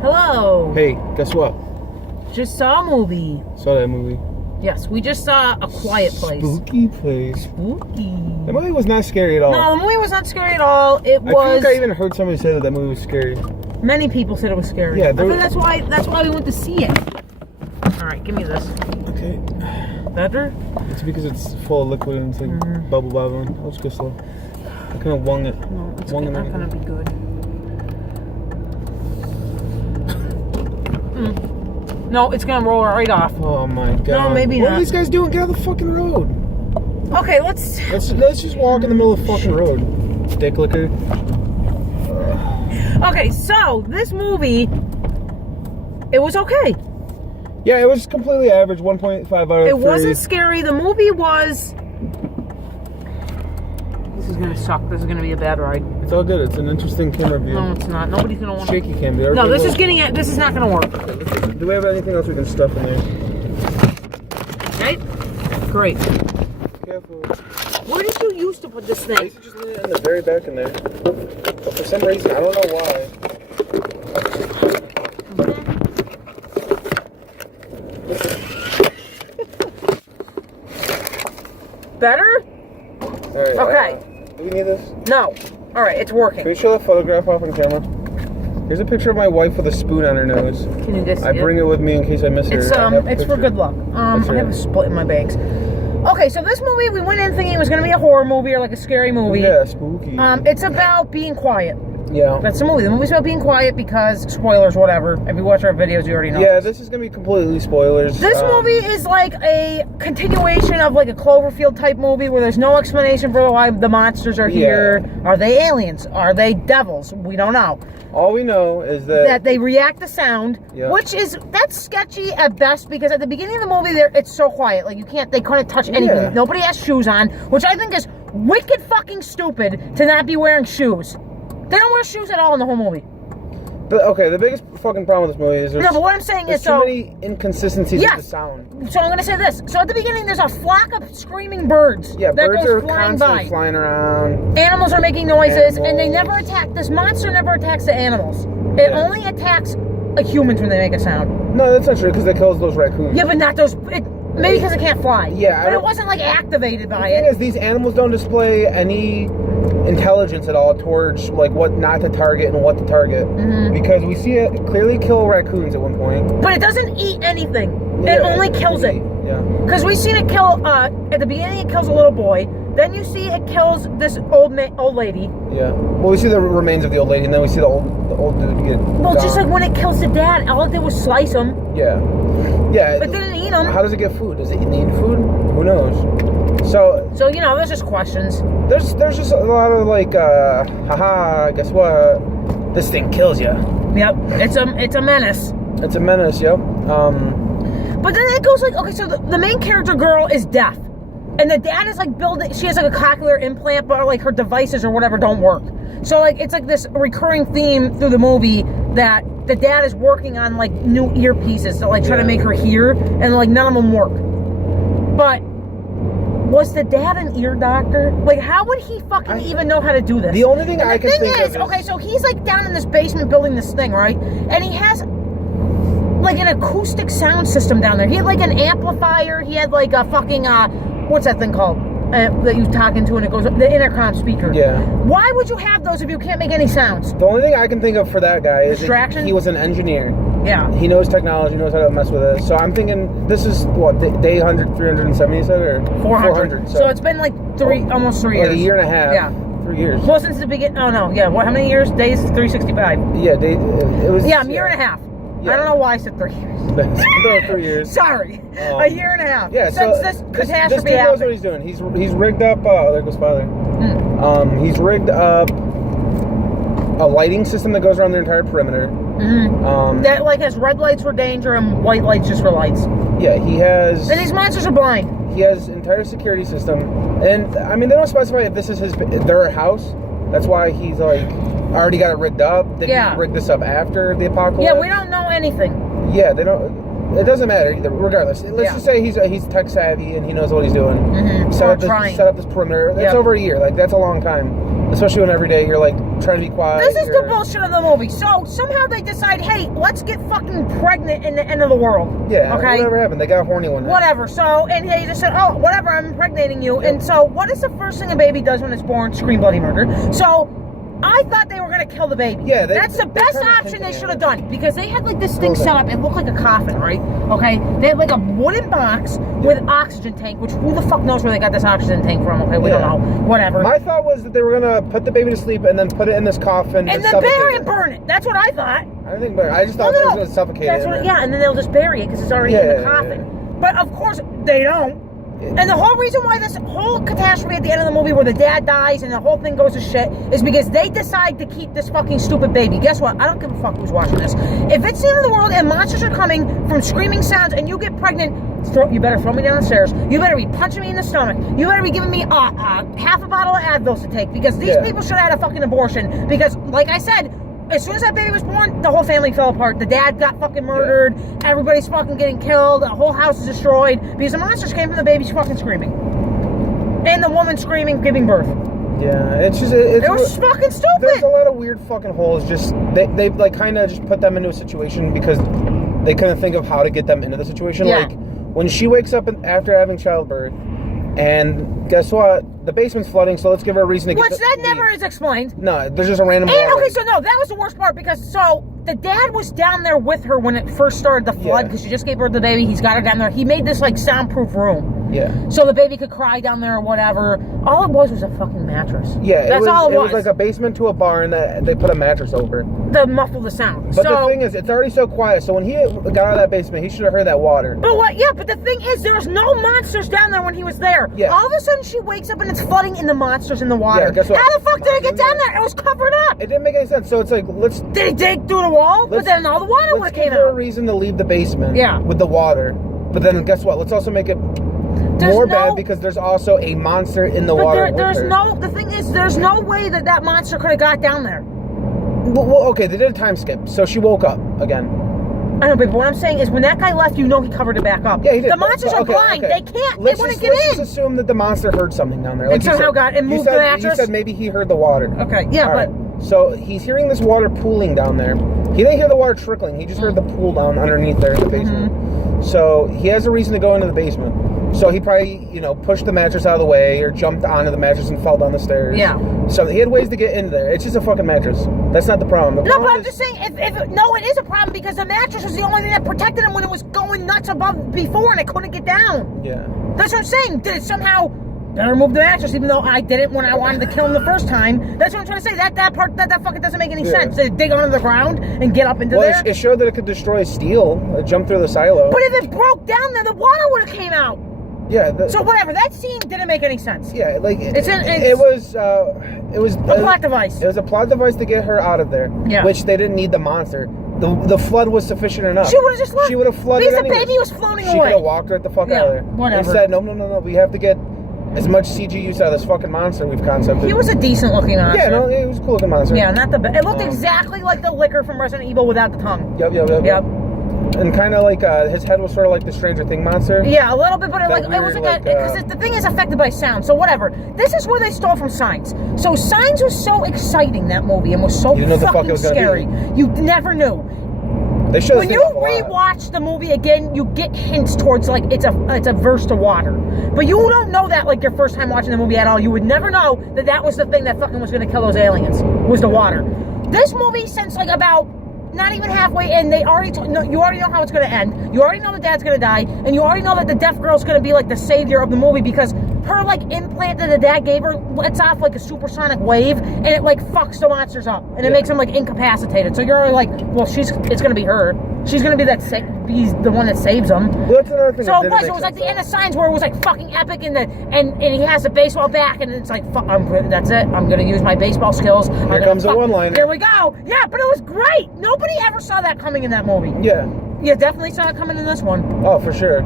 Hello. Hey, guess what? Just saw a movie. Saw that movie. Yes, we just saw A Quiet Place. Spooky place. Spooky. The movie was not scary at all. No, the movie was not scary at all. It was. I think I even heard somebody say that movie was scary. Many people said it was scary. Yeah, I think that's why we went to see it. All right, give me this. Okay. Better? It's because it's full of liquid and it's like bubble bobbling. I'll just go slow. I kind of wung it. No, it's not gonna be good. No, it's gonna roll right off. Oh my god. No, maybe what not. What are these guys doing? Get out of the fucking road. Okay, let's just walk in the middle of the fucking road. Dick licker. Okay, so this movie, it was okay. Yeah, it was completely average. 1.5 out of 3. It wasn't scary. The movie was. This is gonna suck. This is gonna be a bad ride. It's all good. It's an interesting camera view. No, it's not. Nobody's gonna want. Shaky cam view. No, this is not gonna work. Okay, do we have anything else we can stuff in there? Right? Great. Careful. Where did you used to put this I thing? used to just leave it in the very back in there. But for some reason, I don't know why. Better? Alright. Okay. Do we need this? No. All right, it's working. Can we show the photograph off on camera? Here's a picture of my wife with a spoon on her nose. Can you just? I bring it with me in case I miss her. It's for good luck. I have a split in my bangs. Okay, so this movie, we went in thinking it was going to be a horror movie or like a scary movie. Yeah, spooky. It's about being quiet. Yeah. That's the movie. The movie's about being quiet because, spoilers, whatever. If you watch our videos, you already know. Yeah, this is going to be completely spoilers. This movie is like a continuation of like a Cloverfield type movie where there's no explanation for why the monsters are here. Are they aliens? Are they devils? We don't know. All we know is that they react to sound, which that's sketchy at best because at the beginning of the movie it's so quiet. Like they couldn't touch anything. Yeah. Nobody has shoes on, which I think is wicked fucking stupid to not be wearing shoes. They don't wear shoes at all in the whole movie. Okay, the biggest fucking problem with this movie is no, but what I'm saying is too many inconsistencies with the sound. So I'm gonna say this. So at the beginning, there's a flock of screaming birds. Yeah, that birds goes are flying constantly by. flying around. Animals are making noises, and they never attack. This monster never attacks the animals. It only attacks humans when they make a sound. No, that's not true because they kills those raccoons. Yeah, but not those. Maybe because it can't fly. Yeah, but it wasn't like activated by it. The thing is, these animals don't display any intelligence at all towards like what not to target and what to target because we see it clearly kill raccoons at one point. But it doesn't eat anything. It only kills it. Yeah. Because we've seen it kill. At the beginning, it kills a little boy. Then you see it kills this old lady. Yeah. Well, we see the remains of the old lady, and then we see the old dude get. Well, just like when it kills the dad, all it did was slice him. Yeah. Yeah. But didn't eat him. How does it get food? Does it need food? Who knows? So there's just questions. There's just a lot of like, haha. Guess what? This thing kills you. Yep. It's a menace. It's a menace. Yep. But then it goes like, okay, so the main character girl is deaf. And the dad is like building, she has like a cochlear implant, but like her devices or whatever don't work. So like, it's like this recurring theme through the movie that the dad is working on like new earpieces to like try to make her hear, and like none of them work. But was the dad an ear doctor? Like, how would he fucking even know how to do this? The only thing I can think of is... Okay, so he's like down in this basement building this thing, right? And he has like an acoustic sound system down there. He had like an amplifier. He had like a fucking, what's that thing called? That you talk into and it goes, the intercom speaker. Yeah. Why would you have those if you can't make any sounds? The only thing I can think of for that guy is he was an engineer. Yeah. He knows technology, knows how to mess with it. So I'm thinking this is what, day 100, 370 you said, or 400. So it's been like almost 3 years. Like a year and a half. Yeah. 3 years. Well, since the beginning. Oh no, yeah. What? How many years? Days 365. Yeah, it was. Yeah, a year and a half. Yeah. I don't know why I said 3 years. No, 3 years. Sorry, a year and a half. Yeah, since this catastrophe this dude knows happened. what he's doing. He's rigged up. There goes father. He's rigged up a lighting system that goes around the entire perimeter. That like has red lights for danger and white lights just for lights. Yeah, he has. And these monsters are blind. He has entire security system, and I mean they don't specify if this is their house. That's why he's like already got it rigged up. Did he rig this up after the apocalypse? Yeah, we don't know anything. Yeah, they don't. It doesn't matter either. Regardless, let's just say he's tech savvy and he knows what he's doing. Set up this perimeter. That's over a year. Like that's a long time. Especially when every day you're like trying to be quiet. This is the bullshit of the movie. So somehow they decide, hey, let's get fucking pregnant in the end of the world. Yeah. Okay. Whatever happened, they got horny one night. Whatever. So and they just said, oh, whatever, I'm impregnating you. And so what is the first thing a baby does when it's born? Scream bloody murder. So I thought they were going to kill the baby. Yeah, that's the best option they should have done, because they had like this thing set up. It looked like a coffin, right? Okay, they had like a wooden box with oxygen tank, which who the fuck knows where they got this oxygen tank from? Okay, we don't know. Whatever. My thought was that they were going to put the baby to sleep and then put it in this coffin and then bury and burn it. That's what I thought. I didn't think bury. I just thought it was going to suffocate it. Yeah, and then they'll just bury it because it's already in the coffin. Yeah. But of course they don't. And the whole reason why this whole catastrophe at the end of the movie where the dad dies and the whole thing goes to shit is because they decide to keep this fucking stupid baby. Guess what? I don't give a fuck who's watching this. If it's the end of the world and monsters are coming from screaming sounds and you get pregnant, you better throw me down the stairs. You better be punching me in the stomach. You better be giving me half a bottle of Advil to take, because these people should have had a fucking abortion. Because, like I said, as soon as that baby was born, the whole family fell apart. The dad got fucking murdered. Yeah. Everybody's fucking getting killed. The whole house is destroyed because the monsters came from the baby's fucking screaming. And the woman screaming, giving birth. Yeah, it's just... It was fucking stupid. There's a lot of weird fucking holes. Just, they like, kind of just put them into a situation because they couldn't think of how to get them into the situation. Yeah. Like, when she wakes up after having childbirth, and guess what? The basement's flooding, so let's give her a reason to get... Which that never is explained. No, there's just a random... Okay, so no, that was the worst part, because, so, the dad was down there with her when it first started the flood, because she just gave birth to the baby. He's got her down there. He made this, like, soundproof room. Yeah. So the baby could cry down there or whatever. All it was a fucking mattress. Yeah, That's all it was. It was like a basement to a barn that they put a mattress over. To muffle the sound. But the thing is, it's already so quiet, so when he got out of that basement, he should have heard that water. But what? Yeah, but the thing is, there was no monsters down there when he was there. Yeah. All of a sudden, she wakes up and it's flooding in the monsters in the water. Yeah, guess what? How the fuck did it get down there? It was covered up. It didn't make any sense. So it's like, let's... Did he dig through the wall? But then all the water would have came out. Let's give her a reason to leave the basement. Yeah. With the water. But then guess what? Let's also make it... bad because there's also a monster in the water. The thing is, there's no way that monster could have got down there. Well, okay, they did a time skip, so she woke up again. I know, but what I'm saying is, when that guy left, you know he covered it back up. Yeah, he did. The monsters are blind. Okay. They can't. They wouldn't get in. Let's just assume that the monster heard something down there. Like, and somehow got and moved the mattress. You said maybe he heard the water. Okay, yeah, but... So he's hearing this water pooling down there. He didn't hear the water trickling. He just heard the pool down underneath there in the basement. Mm-hmm. So he has a reason to go into the basement. So he probably, pushed the mattress out of the way or jumped onto the mattress and fell down the stairs. Yeah. So he had ways to get into there. It's just a fucking mattress. That's not the problem. The problem I'm just saying, it is a problem because the mattress was the only thing that protected him when it was going nuts above before and it couldn't get down. Yeah. That's what I'm saying. Did it somehow better remove the mattress even though I didn't when I wanted to kill him the first time? That's what I'm trying to say. That part fucking doesn't make any sense. To dig under the ground and get up into there. It showed that it could destroy steel. It jumped through the silo. But if it broke down there, the water would have came out. Yeah. So whatever. That scene didn't make any sense. Yeah, like it was a plot device. It was a plot device to get her out of there. Yeah. Which they didn't need the monster. The flood was sufficient enough. She would have just left. She would have flooded because the baby was floating away. She could have walked right the fuck out of there. Whatever. Instead, no. We have to get as much CG use out of this fucking monster we've concepted. He was a decent looking monster. Yeah, no, it was a cool looking monster. Yeah, not the best. It looked exactly like the liquor from Resident Evil without the tongue. Yep. And kind of like his head was sort of like the Stranger Thing monster. Yeah, a little bit, but it was like because the thing is affected by sound. So whatever. This is where they stole from Signs. So Signs was so exciting, that movie, and was so fucking scary. You never knew. When you rewatch the movie again, you get hints towards like it's a verse to water, but you don't know that like your first time watching the movie at all. You would never know that was the thing that fucking was going to kill those aliens. Was the water. This movie, since like about not even halfway in, they already you already know how it's going to end. You already know the dad's going to die, and you already know that the deaf girl's going to be like the savior of the movie because her like implant that the dad gave her lets off like a supersonic wave, and it like fucks the monsters up, and it makes them like incapacitated. So you're already like, well, it's going to be her. She's going to be he's the one that saves them. Well, that's another thing. So it was like the end of Signs where it was like fucking epic, and he has a baseball bat, and it's like, that's it. I'm going to use my baseball skills. Here comes the one-liner. Here we go. Yeah, but it was great. Nobody ever saw that coming in that movie. Yeah. You definitely saw it coming in this one. Oh, for sure.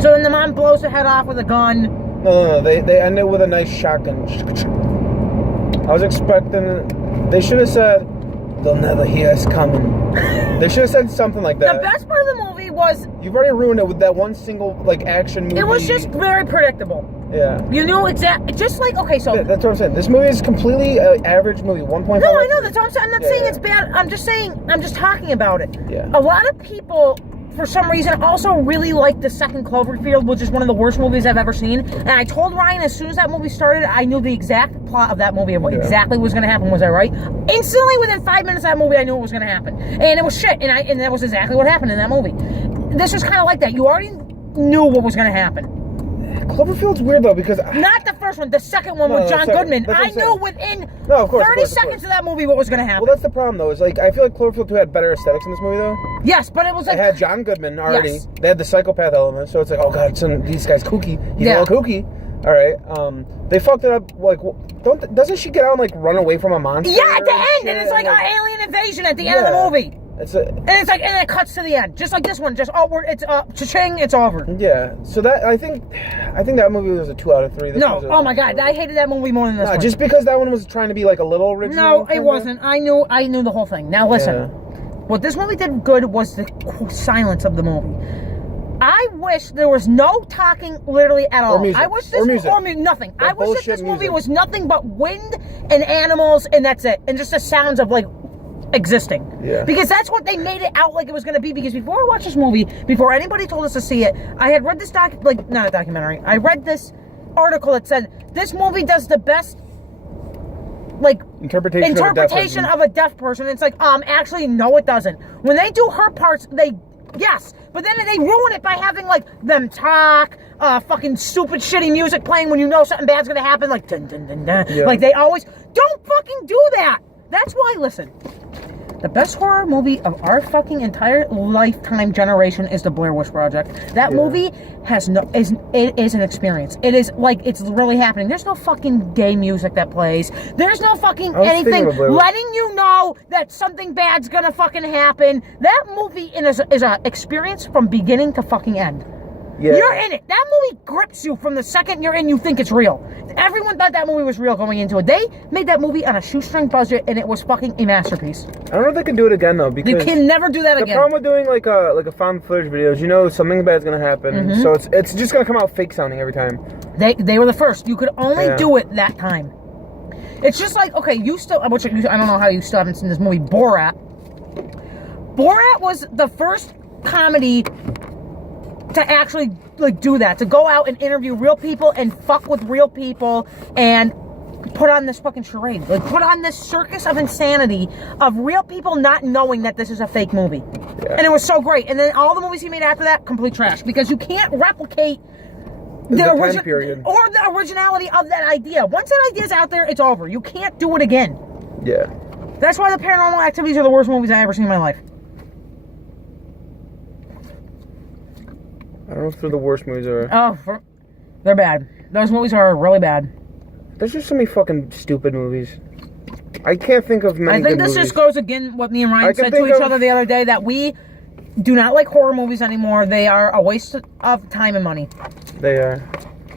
So then the mom blows her head off with a gun. No. They end it with a nice shotgun. I was expecting... They should have said, they'll never hear us coming. They should have said something like that. The best part of the movie was... You've already ruined it with that one single, like, action movie. It was just very predictable. Yeah. You knew exactly, just like, okay, so... That's what I'm saying. This movie is completely an average movie, 1.5. No, I know, that's what I'm saying. I'm not saying it's bad. I'm just talking about it. Yeah. A lot of people, for some reason, also really like the second Cloverfield, which is one of the worst movies I've ever seen. And I told Ryan as soon as that movie started, I knew the exact plot of that movie and what exactly was going to happen. Was I right? Instantly, within 5 minutes of that movie, I knew what was going to happen. And it was shit. And that was exactly what happened in that movie. This was kind of like that. You already knew what was going to happen. Cloverfield's weird though because not the first one, the second one with John Goodman. I knew within 30 seconds of that movie what was going to happen. Well, that's the problem though. Is like I feel like Cloverfield 2 had better aesthetics in this movie though. Yes, but it was like they had John Goodman already. Yes. They had the psychopath element, so it's like, oh god, these guys kooky. He's a little kooky. All right. They fucked it up. Like, doesn't she get out and like run away from a monster? Yeah, at the end, and it's like an alien invasion at the end of the movie. And it cuts to the end, just like this one. Just it's cha-ching, it's over. Yeah. So that I think that movie was a 2 out of 3. Oh my god, I hated that movie more than this one. Just because that one was trying to be like a little original. No, it wasn't. I knew the whole thing. Now listen, what this movie did good was the silence of the movie. I wish there was no talking literally at all. Or music. I wish this or nothing. I wish that this movie was nothing but wind and animals and that's it, and just the sounds of like existing. Yeah. Because that's what they made it out like it was going to be. Because before I watched this movie, before anybody told us to see it, I had read this not a documentary. I read this article that said this movie does the best like interpretation of a deaf person. It's like actually no, it doesn't. When they do her parts, yes, but then they ruin it by having like them talk, fucking stupid shitty music playing when you know something bad's gonna happen, like dun dun dun dun. Yeah. Like they always don't fucking do that. That's why, listen, the best horror movie of our fucking entire lifetime generation is the Blair Witch Project. That movie is an experience. It is like it's really happening. There's no fucking gay music that plays. There's no fucking anything letting you know that something bad's gonna fucking happen. That movie is an experience from beginning to fucking end. Yeah. You're in it. That movie grips you from the second you're in, you think it's real. Everyone thought that movie was real going into it. They made that movie on a shoestring budget, and it was fucking a masterpiece. I don't know if they can do it again, though, because... You can never do that again. The problem with doing, like a found footage videos, you know something bad's gonna happen, so it's just gonna come out fake sounding every time. They were the first. You could only do it that time. It's just like, okay, I don't know how you still haven't seen this movie, Borat. Borat was the first comedy to actually like do that, to go out and interview real people and fuck with real people and put on this fucking charade, like put on this circus of insanity of real people not knowing that this is a fake movie. And it was so great. And then all the movies he made after that, complete trash, because you can't replicate the time period or the originality of that idea. Once that idea's out there, it's over. You can't do it again. Yeah. That's why the Paranormal Activities are the worst movies I ever seen in my life. I don't know if they're the worst movies ever. Oh, they're bad. Those movies are really bad. There's just so many fucking stupid movies. I can't think of many good movies. I think this just goes again what me and Ryan said to each other the other day, that we do not like horror movies anymore. They are a waste of time and money. They are.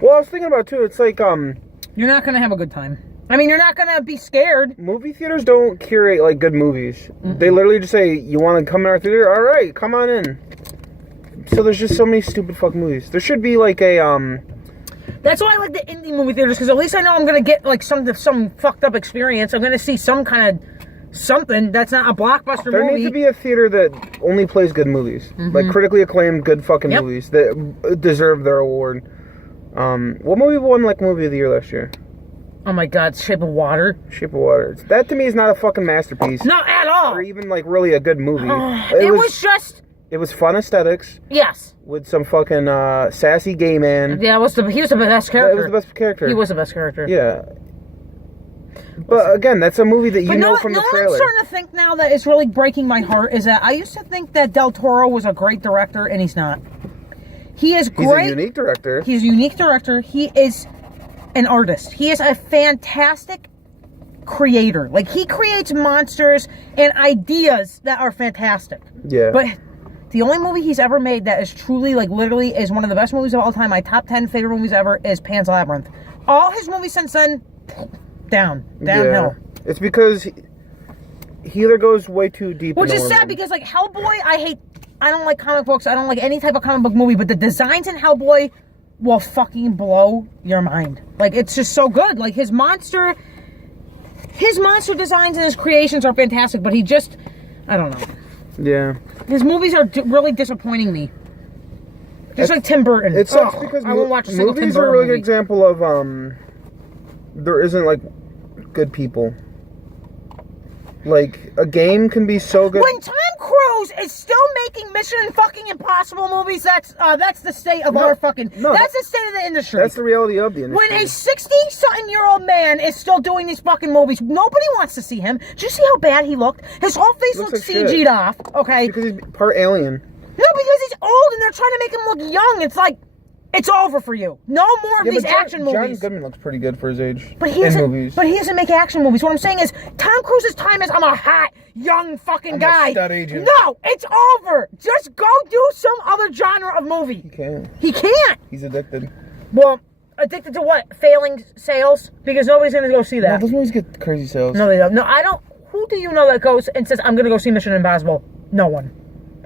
Well, I was thinking about it too. It's like you're not gonna have a good time. I mean, you're not gonna be scared. Movie theaters don't curate like good movies. They literally just say, "You want to come in our theater? All right, come on in." So there's just so many stupid fucking movies. There should be like a That's why I like the indie movie theaters, because at least I know I'm gonna get like some fucked up experience. I'm gonna see some kind of something that's not a blockbuster movie. There needs to be a theater that only plays good movies, like critically acclaimed good fucking movies that deserve their award. What movie won like movie of the year last year? Oh my god, Shape of Water. Shape of Water. That to me is not a fucking masterpiece. Not at all. Or even like really a good movie. It was just. It was fun aesthetics. Yes. With some fucking sassy gay man. Yeah, he was the best character. That was the best character. He was the best character. Yeah. But again, that's a movie that you know from the trailer. I'm starting to think now that it's really breaking my heart is that I used to think that Del Toro was a great director, and he's not. He is great. He's a unique director. He's a unique director. He is an artist. He is a fantastic creator. Like, he creates monsters and ideas that are fantastic. Yeah. But the only movie he's ever made that is truly, like, literally is one of the best movies of all time, my top 10 favorite movies ever, is Pan's Labyrinth. All his movies since then, downhill. Yeah. It's because he either goes way too deep. Which is sad, because, like, Hellboy, I don't like comic books, I don't like any type of comic book movie, but the designs in Hellboy will fucking blow your mind. Like, it's just so good. Like, his monster designs and his creations are fantastic, but he just, I don't know. Yeah. His movies are really disappointing me. Just like Tim Burton. It sucks because I won't watch a single Tim movies Burton are a really movie. good example of there isn't like good people. Like, a game can be so good. When Tom Cruise is still making Mission fucking Impossible movies, that's the state of our fucking. That's the state of the industry. That's the reality of the industry. When a 60-something-year-old man is still doing these fucking movies, nobody wants to see him. Did you see how bad he looked? His whole face looked like CG'd shit. off. Okay. Because he's part alien. No, because he's old and they're trying to make him look young. It's like, it's over for you. No more of these action movies. John Goodman looks pretty good for his age. But he doesn't make action movies. What I'm saying is, Tom Cruise's time is, I'm a hot, young fucking guy. A stud agent. No, it's over. Just go do some other genre of movie. He can't. He can't. He's addicted. Well, addicted to what? Failing sales? Because nobody's going to go see that. No, those movies get crazy sales. No, they don't. No, I don't. Who do you know that goes and says, I'm going to go see Mission Impossible? No one.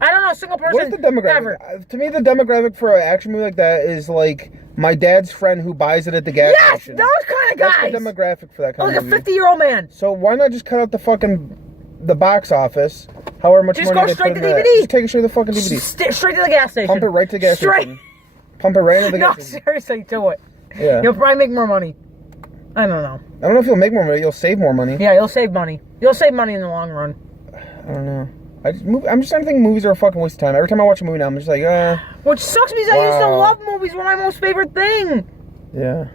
I don't know a single person. What's the demographic? Ever. To me, the demographic for an action movie like that is like my dad's friend who buys it at the gas station. Yes, those kind of guys. That's the demographic for that kind of movie. Like a 50-year-old man. So why not just cut out the box office, however much Just money go they straight put to in that. DVD. Just take it straight to the fucking DVD. Straight to the gas station. Pump it right to the gas station. Pump it right into the gas station. No, seriously, do it. Yeah. You'll probably make more money. I don't know. I don't know if you'll make more money. You'll save more money. Yeah, you'll save money. You'll save money in the long run. I don't know. I'm just starting to think movies are a fucking waste of time. Every time I watch a movie now, I'm just like, Which sucks because I used to love movies. Were my most favorite thing. Yeah.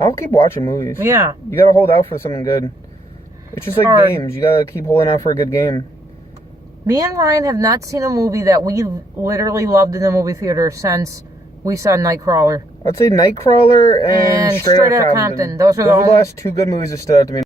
I'll keep watching movies. Yeah. You gotta hold out for something good. It's just like hard. games. You gotta keep holding out for a good game. Me and Ryan have not seen a movie that we literally loved in the movie theater since we saw Nightcrawler. I'd say Nightcrawler and Straight Outta Compton. Those are the last two good movies that stood out to me.